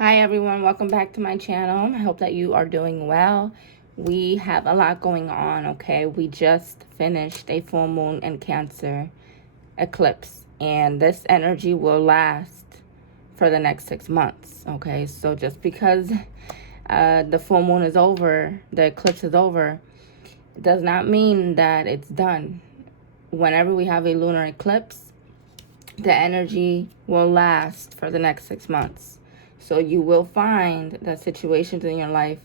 Hi everyone, welcome back to my channel. I hope that you are doing well. We have a lot going on, okay? We just finished a full moon and Cancer eclipse, and this energy will last for the next 6 months, okay? So just because the full moon is over, the eclipse is over, it does not mean that it's done. Whenever we have a lunar eclipse, the energy will last for the next 6 months. So you will find that situations in your life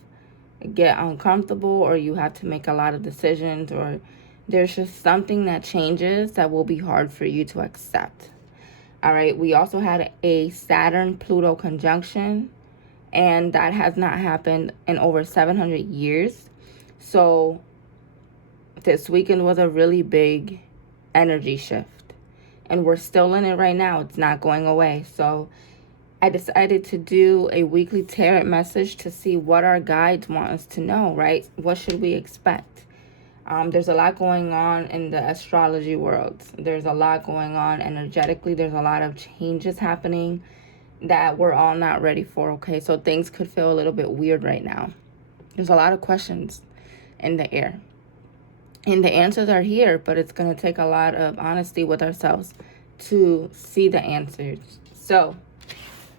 get uncomfortable, or you have to make a lot of decisions, or there's just something that changes that will be hard for you to accept. All right, we also had a Saturn-Pluto conjunction, and that has not happened in over 700 years. So this weekend was a really big energy shift. And we're still in it right now. It's not going away. So I decided to do a weekly tarot message to see what our guides want us to know, right? What should we expect? There's a lot going on in the astrology world. There's a lot going on energetically. There's a lot of changes happening that we're all not ready for, okay? So things could feel a little bit weird right now. There's a lot of questions in the air. And the answers are here, but it's going to take a lot of honesty with ourselves to see the answers. So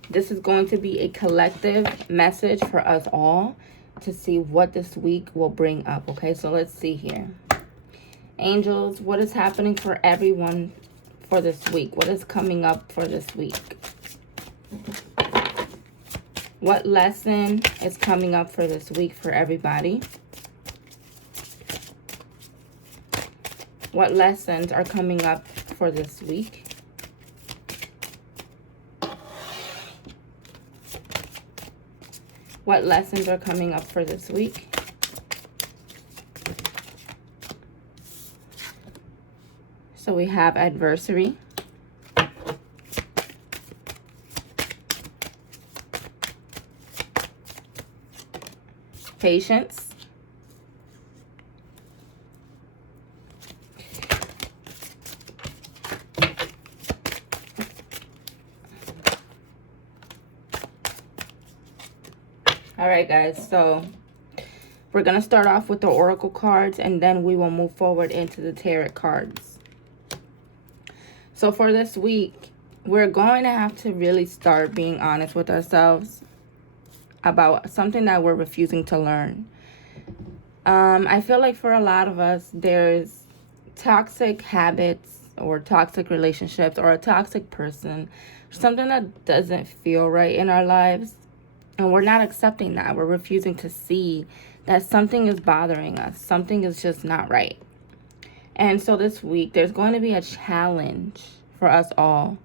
this is going to be a collective message for us all to see what this week will bring up. Okay, so let's see here. Angels, what is happening for everyone for this week? What is coming up for this week? What lesson is coming up for this week for everybody? What lessons are coming up for this week? What lessons are coming up for this week? So we have adversary. Patience. All right, guys, so we're going to start off with the oracle cards, and then we will move forward into the tarot cards. So for this week, we're going to have to really start being honest with ourselves about something that we're refusing to learn. I feel like for a lot of us, there's toxic habits or toxic relationships or a toxic person, something that doesn't feel right in our lives. And we're not accepting that. We're refusing to see that something is bothering us. Something is just not right. And so this week, there's going to be a challenge for us all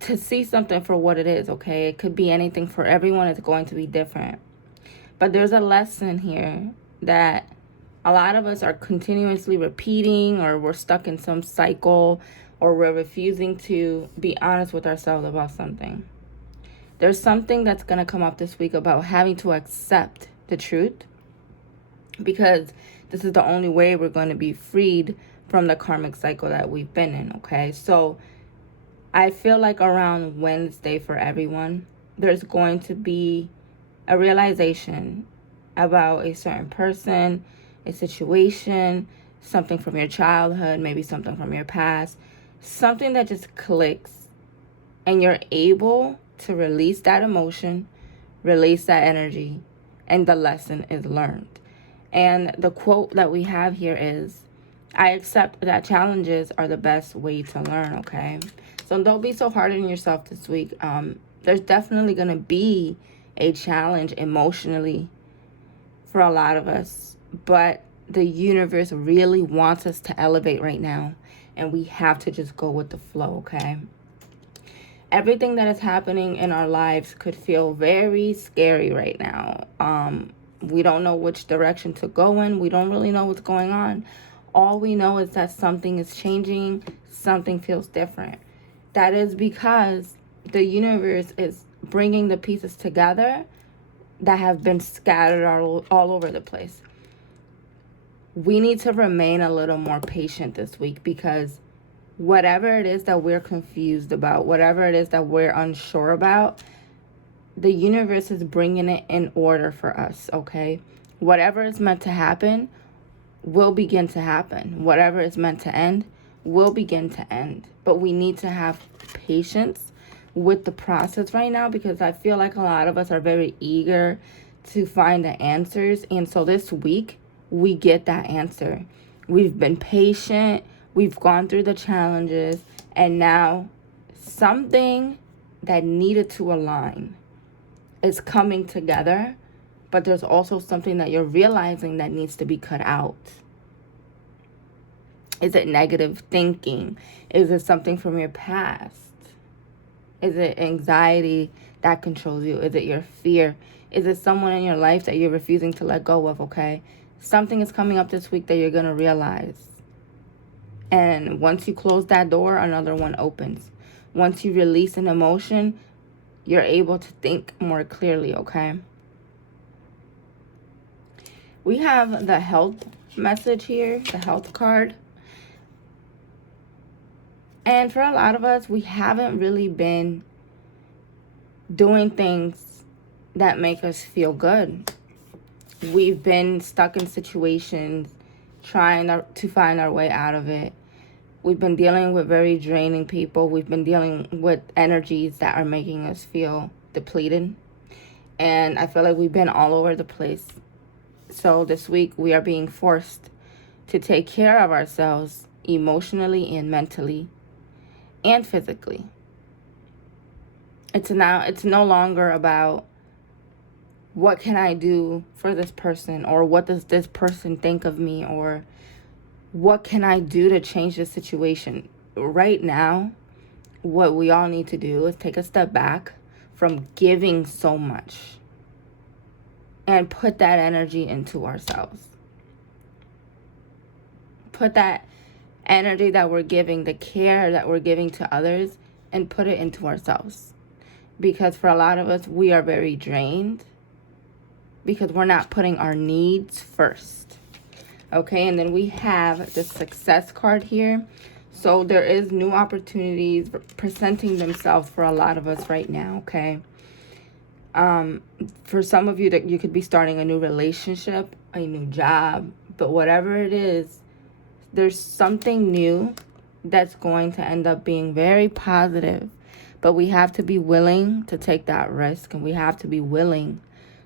to see something for what it is, okay? It could be anything. For everyone, it's going to be different. But there's a lesson here that a lot of us are continuously repeating, or we're stuck in some cycle, or we're refusing to be honest with ourselves about something. There's something that's going to come up this week about having to accept the truth, because this is the only way we're going to be freed from the karmic cycle that we've been in, okay? So I feel like around Wednesday for everyone, there's going to be a realization about a certain person, a situation, something from your childhood, maybe something from your past, something that just clicks, and you're able to release that emotion, release that energy, and the lesson is learned. And the quote that we have here is, I accept that challenges are the best way to learn, okay? So don't be so hard on yourself this week. There's definitely going to be a challenge emotionally for a lot of us, but the universe really wants us to elevate right now, and we have to just go with the flow, okay? Everything that is happening in our lives could feel very scary right now. We don't know which direction to go in. We don't really know what's going on. All we know is that something is changing. Something feels different. That is because the universe is bringing the pieces together that have been scattered all over the place. We need to remain a little more patient this week, because whatever it is that we're confused about, whatever it is that we're unsure about, the universe is bringing it in order for us, okay? Whatever is meant to happen will begin to happen. Whatever is meant to end will begin to end. But we need to have patience with the process right now, because I feel like a lot of us are very eager to find the answers. And so this week, we get that answer. We've been patient. We've gone through the challenges. And now something that needed to align is coming together. But there's also something that you're realizing that needs to be cut out. Is it negative thinking? Is it something from your past? Is it anxiety that controls you? Is it your fear? Is it someone in your life that you're refusing to let go of, okay? Something is coming up this week that you're going to realize. And once you close that door, another one opens. Once you release an emotion, you're able to think more clearly, okay? We have the health message here, the health card. And for a lot of us, we haven't really been doing things that make us feel good. We've been stuck in situations trying to find our way out of it. We've been dealing with very draining people. We've been dealing with energies that are making us feel depleted. And I feel like we've been all over the place. So this week we are being forced to take care of ourselves emotionally and mentally and physically. It's no longer about what can I do for this person, or what does this person think of me, or what can I do to change the situation. Right now, what we all need to do is take a step back from giving so much and put that energy into ourselves. Put that energy that we're giving, the care that we're giving to others, and put it into ourselves. Because for a lot of us, we are very drained because we're not putting our needs first. Okay, and then we have the success card here. So there is new opportunities presenting themselves for a lot of us right now, okay? For some of you, that you could be starting a new relationship, a new job, but whatever it is, there's something new that's going to end up being very positive. But we have to be willing to take that risk, and we have to be willing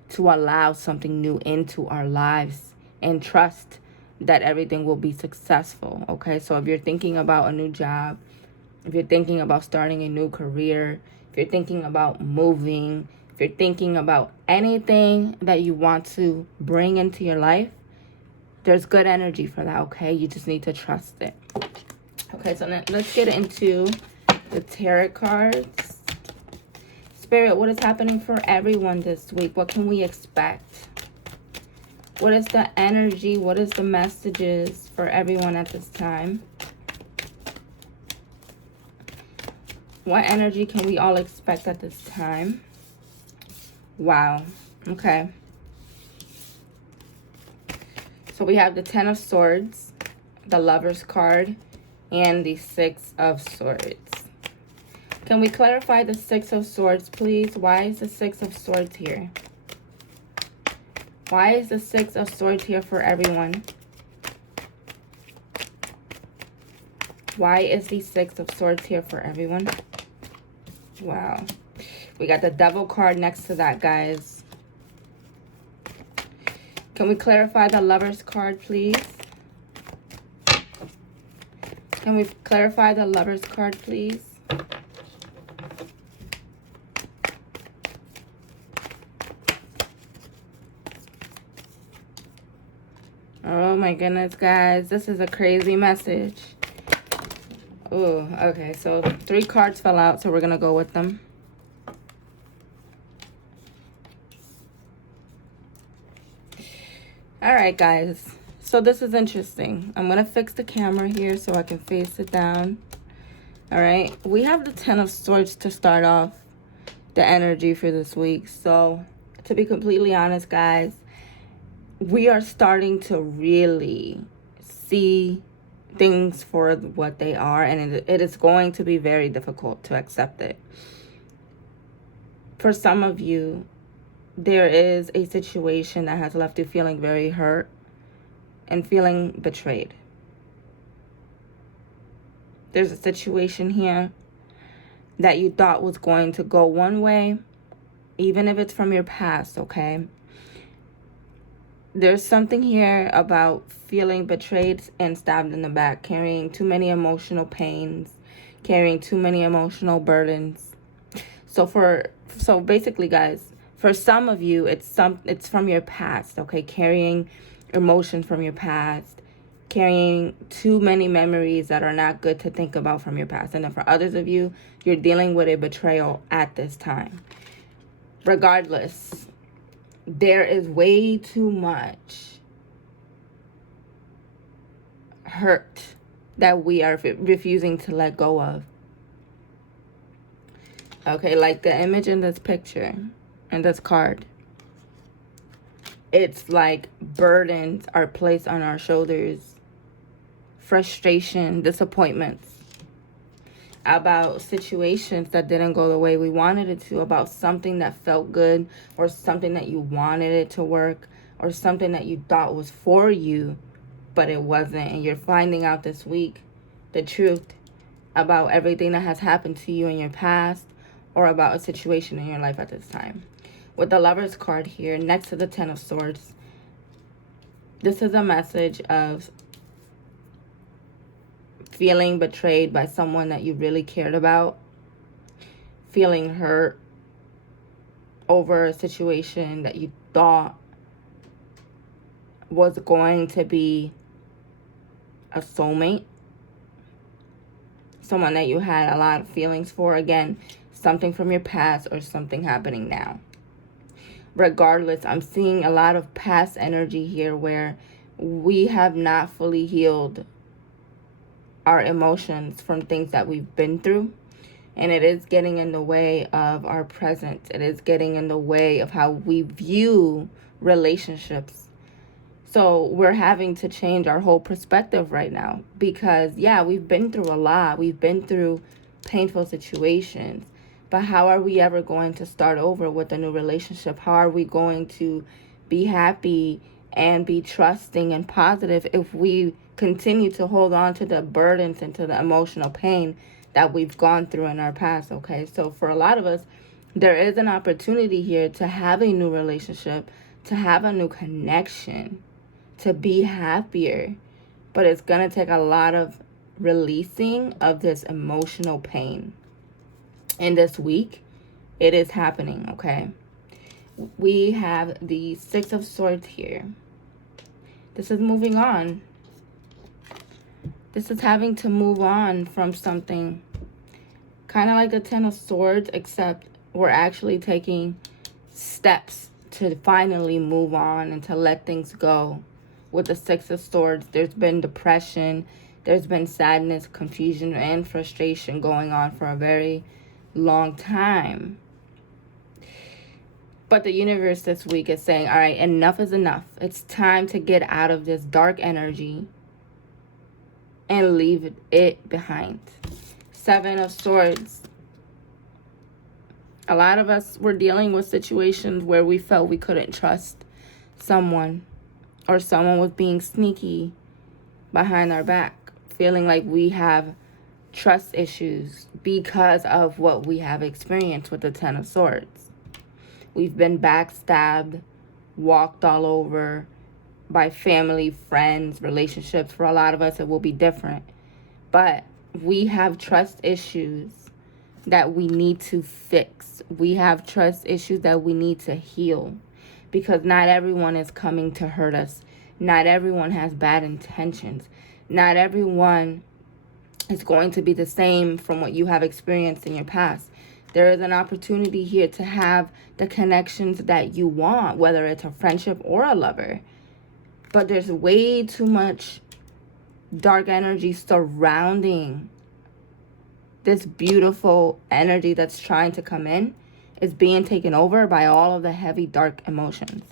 to allow something new into our lives and trust that everything will be successful, okay? So if you're thinking about a new job, if you're thinking about starting a new career, if you're thinking about moving, if you're thinking about anything that you want to bring into your life, there's good energy for that, okay? You just need to trust it. Okay, so now let's get into the tarot cards. Spirit, what is happening for everyone this week? What can we expect? What is the energy? What is the messages for everyone at this time? What energy can we all expect at this time? Wow. Okay. So we have the Ten of Swords, the Lover's card, and the Six of Swords. Can we clarify the Six of Swords, please? Why is the Six of Swords here? Why is the Six of Swords here for everyone? Why is the Six of Swords here for everyone? Wow. We got the Devil card next to that, guys. Can we clarify the Lover's card, please? Can we clarify the Lover's card, please? Oh my goodness, guys. This is a crazy message. Oh, okay. So 3 cards fell out, so we're going to go with them. All right, guys. So this is interesting. I'm going to fix the camera here so I can face it down. All right. We have the Ten of Swords to start off the energy for this week. So to be completely honest, guys, we are starting to really see things for what they are, and it is going to be very difficult to accept it. For some of you, there is a situation that has left you feeling very hurt and feeling betrayed. There's a situation here that you thought was going to go one way, even if it's from your past, okay? There's something here about feeling betrayed and stabbed in the back, carrying too many emotional pains, carrying too many emotional burdens. So basically, guys, for some of you, it's from your past, okay? Carrying emotions from your past, carrying too many memories that are not good to think about from your past. And then for others of you, you're dealing with a betrayal at this time. Regardless, there is way too much hurt that we are refusing to let go of. Okay, like the image in this picture and this card. It's like burdens are placed on our shoulders. Frustration, disappointments about situations that didn't go the way we wanted it to, about something that felt good or something that you wanted it to work or something that you thought was for you, but it wasn't. And you're finding out this week the truth about everything that has happened to you in your past or about a situation in your life at this time. With the Lover's card here next to the Ten of Swords, this is a message of feeling betrayed by someone that you really cared about, feeling hurt over a situation that you thought was going to be a soulmate, someone that you had a lot of feelings for. Again, something from your past or something happening now. Regardless, I'm seeing a lot of past energy here where we have not fully healed our emotions from things that we've been through, and it is getting in the way of our present. It is getting in the way of how we view relationships. So we're having to change our whole perspective right now because, yeah, we've been through a lot. We've been through painful situations, but how are we ever going to start over with a new relationship? How are we going to be happy and be trusting and positive if we continue to hold on to the burdens and to the emotional pain that we've gone through in our past, okay? So for a lot of us, there is an opportunity here to have a new relationship, to have a new connection, to be happier. But it's going to take a lot of releasing of this emotional pain. And this week, it is happening, okay? We have the Six of Swords here. This is moving on. This is having to move on from something. Kind of like the Ten of Swords, except we're actually taking steps to finally move on and to let things go. With the Six of Swords, there's been depression, there's been sadness, confusion, and frustration going on for a very long time. But the universe this week is saying, all right, enough is enough. It's time to get out of this dark energy and leave it behind. Seven of Swords. A lot of us were dealing with situations where we felt we couldn't trust someone, or someone was being sneaky behind our back, feeling like we have trust issues because of what we have experienced with the Ten of Swords. We've been backstabbed, walked all over by family, friends, relationships. For a lot of us, it will be different. But we have trust issues that we need to fix. We have trust issues that we need to heal. Because not everyone is coming to hurt us. Not everyone has bad intentions. Not everyone is going to be the same from what you have experienced in your past. There is an opportunity here to have the connections that you want, whether it's a friendship or a lover. But there's way too much dark energy surrounding this beautiful energy that's trying to come in. Is being taken over by all of the heavy, dark emotions.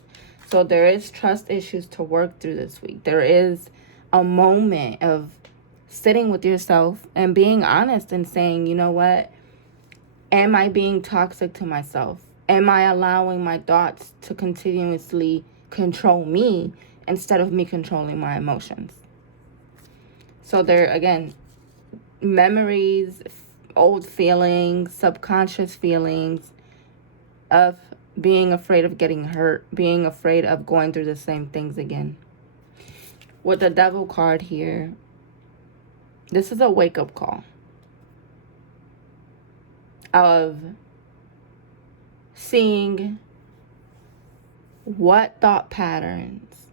So there is trust issues to work through this week. There is a moment of sitting with yourself and being honest and saying, you know what? Am I being toxic to myself? Am I allowing my thoughts to continuously control me instead of me controlling my emotions? So there, again, memories, old feelings, subconscious feelings of being afraid of getting hurt, being afraid of going through the same things again. With the Devil card here, this is a wake-up call of seeing what thought patterns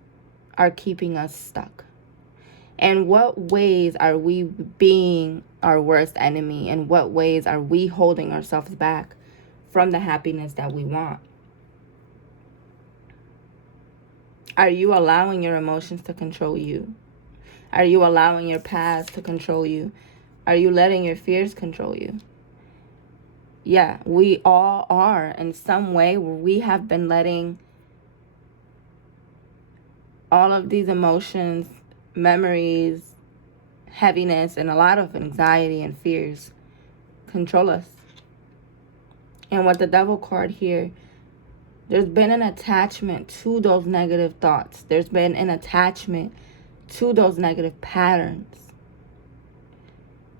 are keeping us stuck. And what ways are we being our worst enemy? And what ways are we holding ourselves back from the happiness that we want? Are you allowing your emotions to control you? Are you allowing your past to control you? Are you letting your fears control you? Yeah, we all are in some way where we have been letting all of these emotions, memories, heaviness, and a lot of anxiety and fears control us. And with the Devil card here, there's been an attachment to those negative thoughts. There's been an attachment to those negative patterns.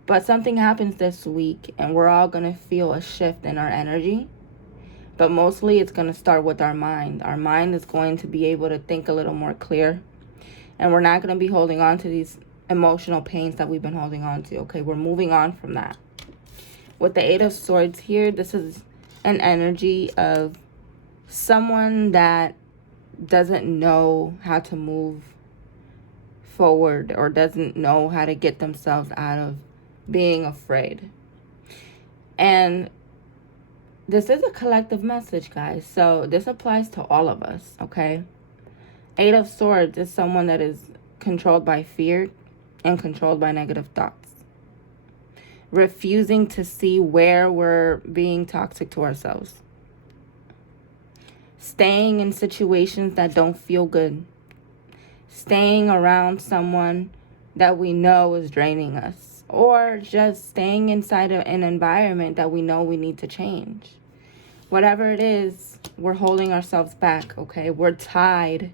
But something happens this week and we're all going to feel a shift in our energy. But mostly it's going to start with our mind. Our mind is going to be able to think a little more clear. And we're not going to be holding on to these emotional pains that we've been holding on to. Okay, we're moving on from that. With the Eight of Swords here, this is an energy of someone that doesn't know how to move forward or doesn't know how to get themselves out of being afraid. And this is a collective message, guys. So this applies to all of us, okay? Eight of Swords is someone that is controlled by fear and controlled by negative thoughts. Refusing to see where we're being toxic to ourselves. Staying in situations that don't feel good. Staying around someone that we know is draining us. Or just staying inside of an environment that we know we need to change. Whatever it is, we're holding ourselves back, okay? We're tied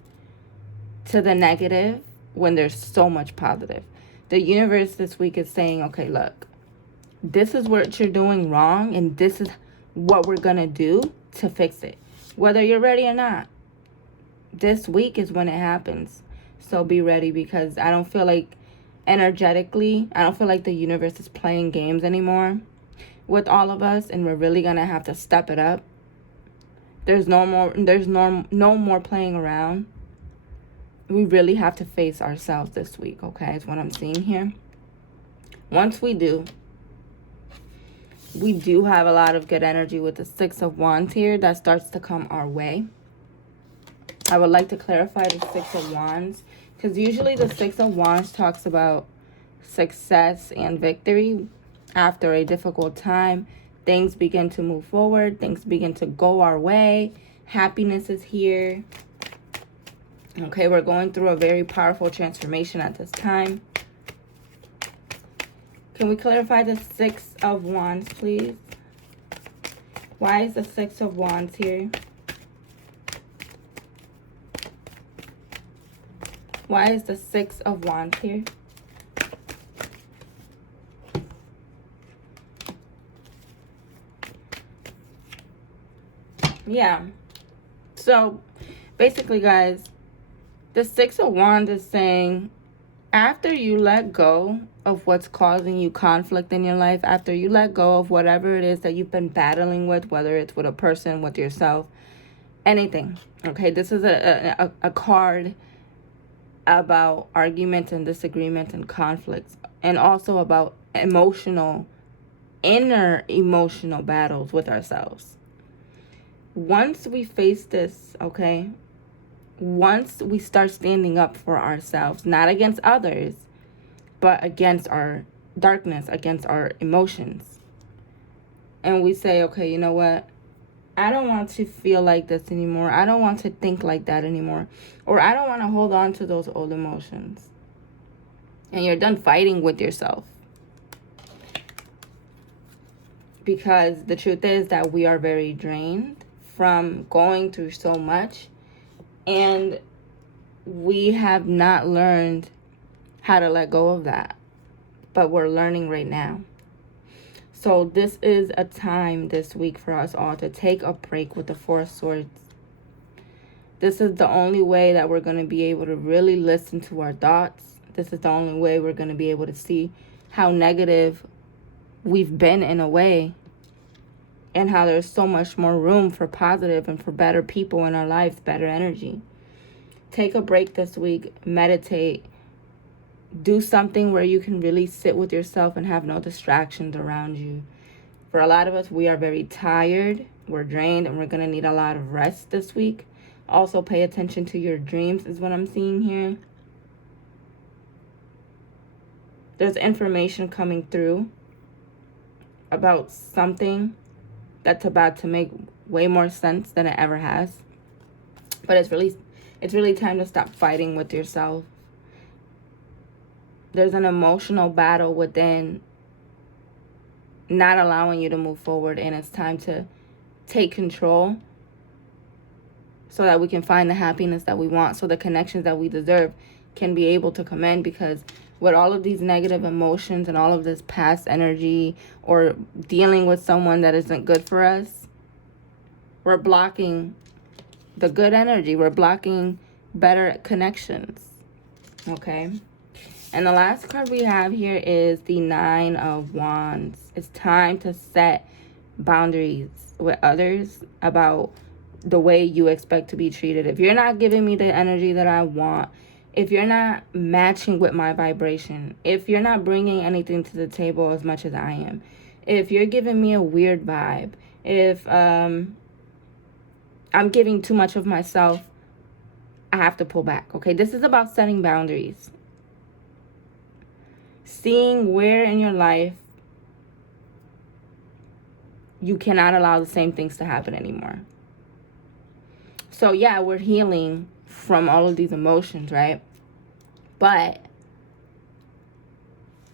to the negative when there's so much positive. The universe this week is saying, okay, look, this is what you're doing wrong and this is what we're going to do to fix it. Whether you're ready or not, this week is when it happens. So be ready, because I don't feel like energetically, I don't feel like the universe is playing games anymore with all of us, and we're really going to have to step it up. There's no more playing around. We really have to face ourselves this week, okay, is what I'm seeing here. Once we do have a lot of good energy with the Six of Wands here that starts to come our way. I would like to clarify the Six of Wands, because usually the Six of Wands talks about success and victory. After a difficult time, things begin to move forward. Things begin to go our way. Happiness is here. Okay, we're going through a very powerful transformation at this time. Can we clarify the Six of Wands, please? Why is the Six of Wands here? Why is the Six of Wands here? Yeah. So, basically, guys, the Six of Wands is saying, after you let go of what's causing you conflict in your life, after you let go of whatever it is that you've been battling with, whether it's with a person, with yourself, anything, okay? This is a card about arguments and disagreements and conflicts, and also about inner emotional battles with ourselves. Once we face this, okay, once we start standing up for ourselves, not against others, but against our darkness, against our emotions, and we say, okay, you know what? I don't want to feel like this anymore. I don't want to think like that anymore. Or I don't want to hold on to those old emotions. And you're done fighting with yourself. Because the truth is that we are very drained from going through so much, and we have not learned how to let go of that, but we're learning right now. So this is a time this week for us all to take a break with the Four of Swords. This is the only way that we're going to be able to really listen to our thoughts. This is the only way we're going to be able to see how negative we've been in a way, and how there's so much more room for positive and for better people in our lives, better energy. Take a break this week, meditate, do something where you can really sit with yourself and have no distractions around you. For a lot of us, we are very tired, we're drained, and we're going to need a lot of rest this week. Also, pay attention to your dreams is what I'm seeing here. There's information coming through about something that's about to make way more sense than it ever has. But it's really time to stop fighting with yourself. There's an emotional battle within not allowing you to move forward, and it's time to take control so that we can find the happiness that we want, so the connections that we deserve can be able to come in. Because with all of these negative emotions and all of this past energy, or dealing with someone that isn't good for us, we're blocking the good energy. We're blocking better connections. Okay? And the last card we have here is the Nine of Wands. It's time to set boundaries with others about the way you expect to be treated. If you're not giving me the energy that I want, if you're not matching with my vibration, if you're not bringing anything to the table as much as I am, if you're giving me a weird vibe, if I'm giving too much of myself, I have to pull back. Okay, this is about setting boundaries. Seeing where in your life you cannot allow the same things to happen anymore. So yeah, we're healing from all of these emotions, right? But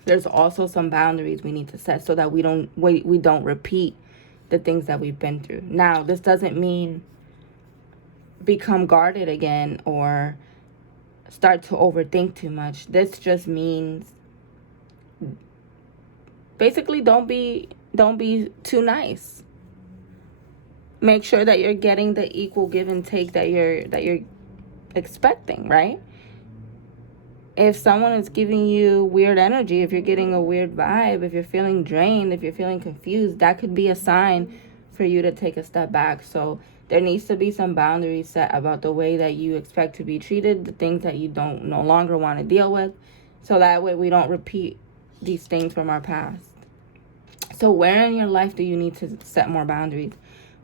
there's also some boundaries we need to set so that we don't repeat the things that we've been through. Now, this doesn't mean become guarded again or start to overthink too much. This just means basically don't be too nice. Make sure that you're getting the equal give and take that you're expecting, right? If someone is giving you weird energy, if you're getting a weird vibe, if you're feeling drained, if you're feeling confused, that could be a sign for you to take a step back. So there needs to be some boundaries set about the way that you expect to be treated, the things that you no longer want to deal with, so that way we don't repeat these things from our past. So where in your life do you need to set more boundaries?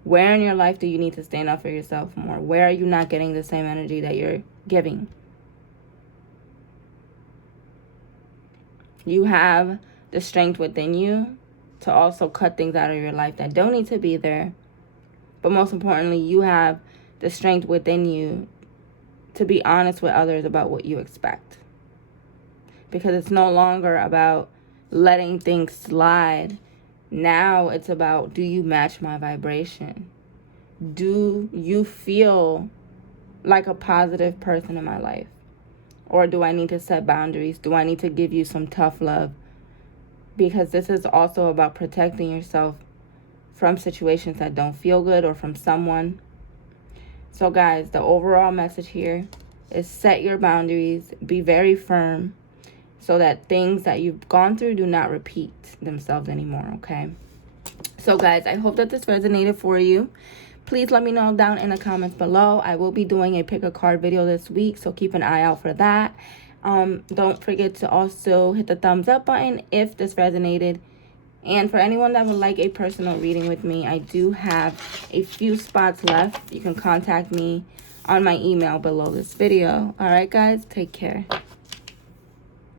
Where in your life do you need to stand up for yourself more? Where are you not getting the same energy that you're giving? You have the strength within you to also cut things out of your life that don't need to be there. But most importantly, you have the strength within you to be honest with others about what you expect. Because it's no longer about letting things slide. Now it's about, do you match my vibration? Do you feel like a positive person in my life? Or do I need to set boundaries? Do I need to give you some tough love? Because this is also about protecting yourself from situations that don't feel good or from someone. So guys, the overall message here is set your boundaries. Be very firm so that things that you've gone through do not repeat themselves anymore, okay? So guys, I hope that this resonated for you. Please let me know down in the comments below. I will be doing a pick a card video this week, so keep an eye out for that. Don't forget to also hit the thumbs up button if this resonated. And for anyone that would like a personal reading with me, I do have a few spots left. You can contact me on my email below this video. All right, guys, take care.